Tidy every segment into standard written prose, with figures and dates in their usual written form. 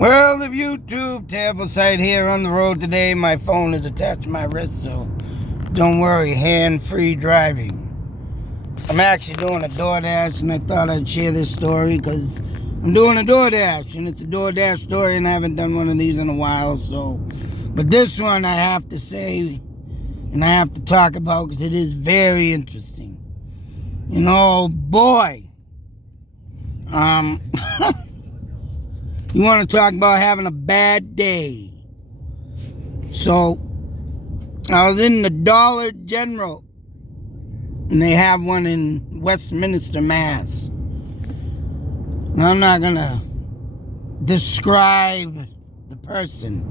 World of YouTube, terrible sight here on the road today. My phone is attached to my wrist, so don't worry, hand-free driving. I'm actually doing a DoorDash, and I thought I'd share this story because I'm doing a DoorDash, and it's a DoorDash story, and I haven't done one of these in a while, so. But this one I have to say, and I have to talk about because it is very interesting. You know, boy. You want to talk about having a bad day. So, I was in the Dollar General, and they have one in Westminster, Mass. Now, I'm not going to describe the person,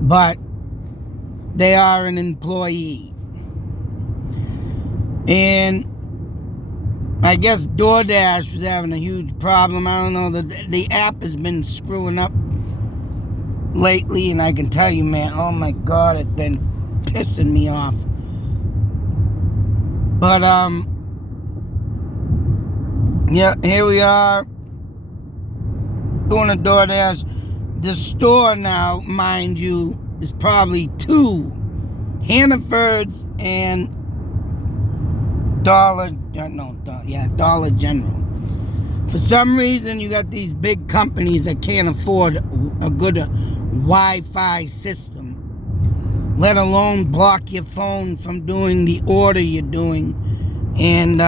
but they are an employee. And I guess DoorDash was having a huge problem. I don't know, the app has been screwing up lately, and I can tell you, man, oh my God, it's been pissing me off. But, yeah, here we are, doing a DoorDash. The store now, mind you, is probably two, Hannaford's and Dollar General. For some reason, you got these big companies that can't afford a good Wi-Fi system, let alone block your phone from doing the order you're doing. And,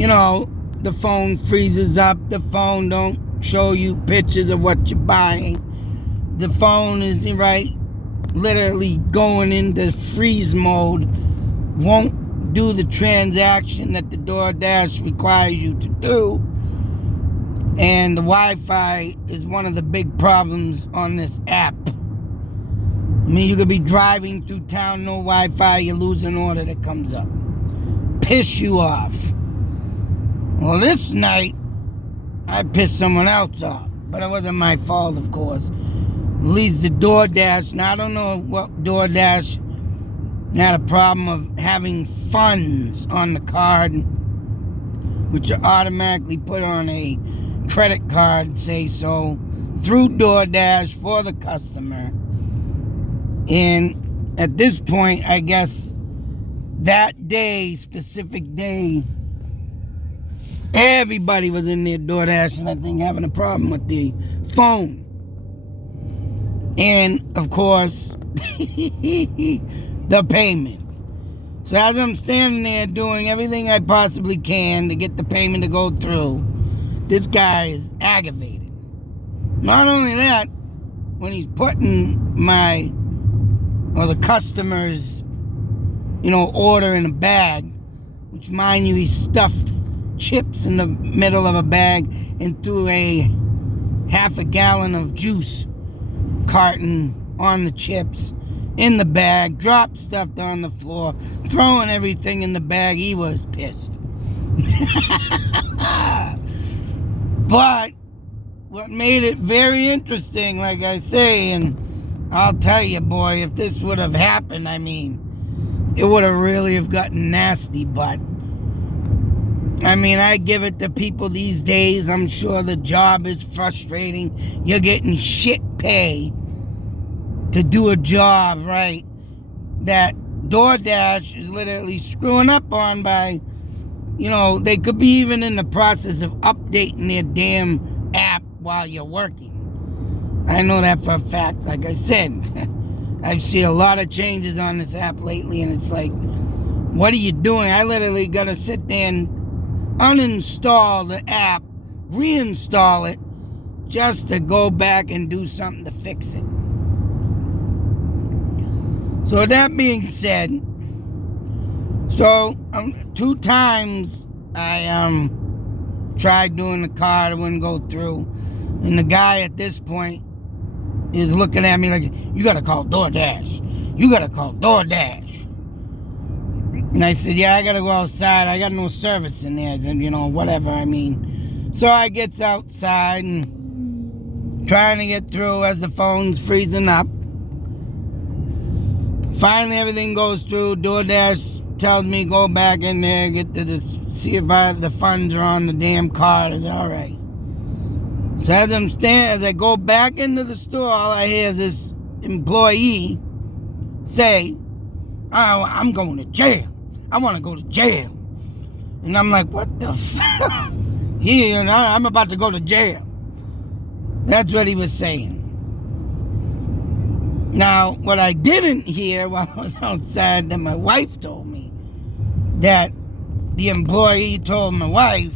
you know, the phone freezes up. The phone don't show you pictures of what you're buying. The phone is, right, literally going into freeze mode. Won't do the transaction that the DoorDash requires you to do. And the Wi-Fi is one of the big problems on this app. I mean, you could be driving through town, no Wi-Fi, you lose an order that comes up. Piss you off. Well, this night, I pissed someone else off. But it wasn't my fault, of course. Leads the DoorDash. Now, I don't know what DoorDash had a problem of having funds on the card, which are automatically put on a credit card, say so, through DoorDash for the customer. And at this point, I guess that day, specific day, everybody was in their DoorDash, and I think having a problem with the phone. And, of course, the payment. So as I'm standing there doing everything I possibly can to get the payment to go through, this guy is aggravated. Not only that, when he's putting the customer's, order in a bag, which, mind you, he stuffed chips in the middle of a bag and threw a half a gallon of juice carton on the chips in the bag, dropped stuff on the floor, throwing everything in the bag. He was pissed. But what made it very interesting, like I say, and I'll tell you, boy, if this would have happened, I mean, it would have really have gotten nasty. But I mean, I give it to people these days. I'm sure the job is frustrating. You're getting shit pay to do a job, right, that DoorDash is literally screwing up on by, they could be even in the process of updating their damn app while you're working. I know that for a fact. Like I said, I see a lot of changes on this app lately, and it's like, what are you doing? I literally got to sit there and uninstall the app, reinstall it, just to go back and do something to fix it. So that being said, two times I tried doing the card, it wouldn't go through, and the guy at this point is looking at me like, you gotta call DoorDash. You gotta call DoorDash. And I said, yeah, I gotta go outside. I got no service in there, and whatever. I mean, so I gets outside and trying to get through as the phone's freezing up. Finally, everything goes through. DoorDash tells me go back in there, see if the funds are on the damn card. It's all right. So as I go back into the store, all I hear is this employee say, "Oh, I'm going to jail. I want to go to jail." And I'm like, what the fuck? I'm about to go to jail. That's what he was saying. Now, what I didn't hear while I was outside that my wife told me, that the employee told my wife,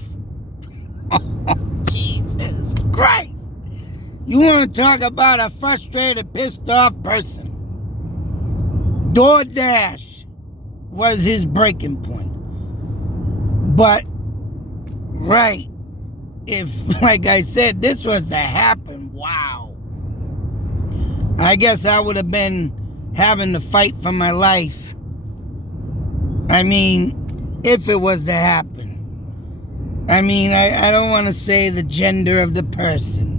oh, Jesus Christ. You want to talk about a frustrated, pissed off person? Doordash was his breaking point. But, right, if, like I said, this was to happen, wow. I guess I would have been having to fight for my life. I mean, if it was to happen. I mean, I don't want to say the gender of the person.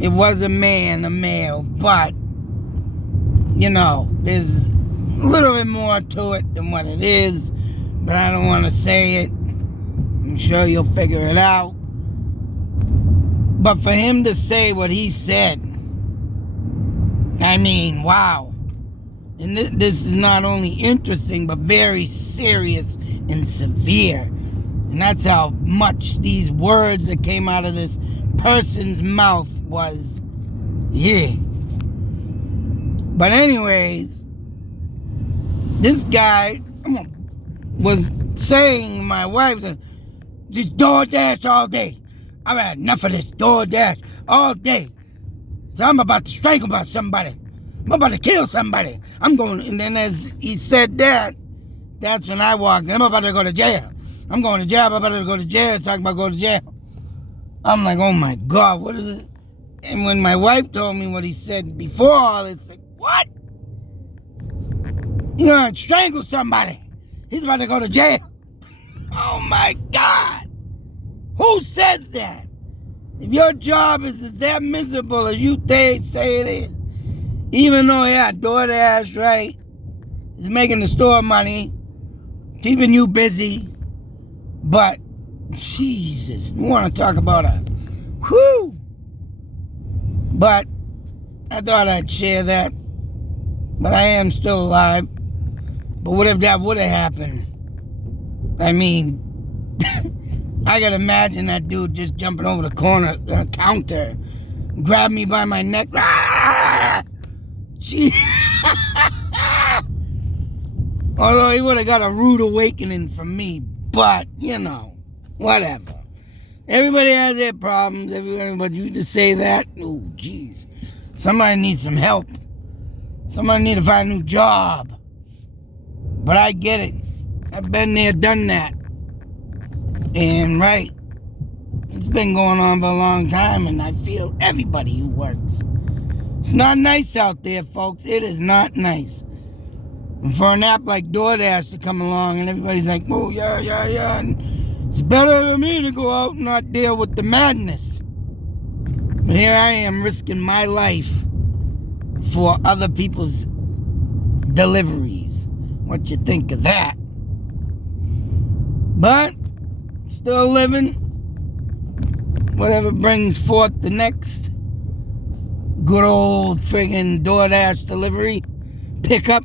It was a male, but, you know, there's a little bit more to it than what it is, but I don't want to say it. I'm sure you'll figure it out. But for him to say what he said, I mean, wow. And this is not only interesting, but very serious and severe. And that's how much these words that came out of this person's mouth was, yeah. But anyways, this guy was saying to my wife that this DoorDash all day. I've had enough of this DoorDash all day. So I'm about to strangle about somebody. I'm about to kill somebody. I'm going, and then as he said that, that's when I walked in. I'm about to go to jail. I'm going to jail. I'm about to go to jail. Talking about going to jail. I'm like, oh my God, what is it? And when my wife told me what he said before all this, like, what? You're going to strangle somebody. He's about to go to jail. Oh my God. Who says that? If your job is that miserable as you say it is, even though, yeah, DoorDash, right, is making the store money, keeping you busy, but, Jesus, you want to talk about a, whew. But I thought I'd share that. But I am still alive. But what if that would have happened? I mean, I gotta imagine that dude just jumping over the counter, grab me by my neck. Ah! Gee. Although he would have got a rude awakening from me, but you know, whatever. Everybody has their problems. Everybody, but you just say that, oh, jeez. Somebody needs some help. Somebody need to find a new job. But I get it. I've been there, done that. And right, it's been going on for a long time, and I feel everybody who works. It's not nice out there, folks. It is not nice. And for an app like DoorDash to come along, and everybody's like, oh, yeah. And it's better than me to go out and not deal with the madness. But here I am risking my life for other people's deliveries. What you think of that? But still living. Whatever brings forth the next good old friggin' DoorDash delivery pickup.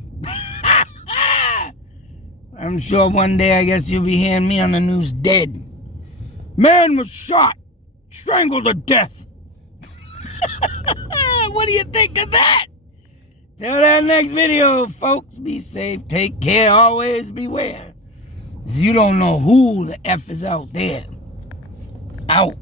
I'm sure one day I guess you'll be hearing me on the news dead. Man was shot, strangled to death. What do you think of that? Till that next video, folks. Be safe, take care, always beware. You don't know who the F is out there. Out.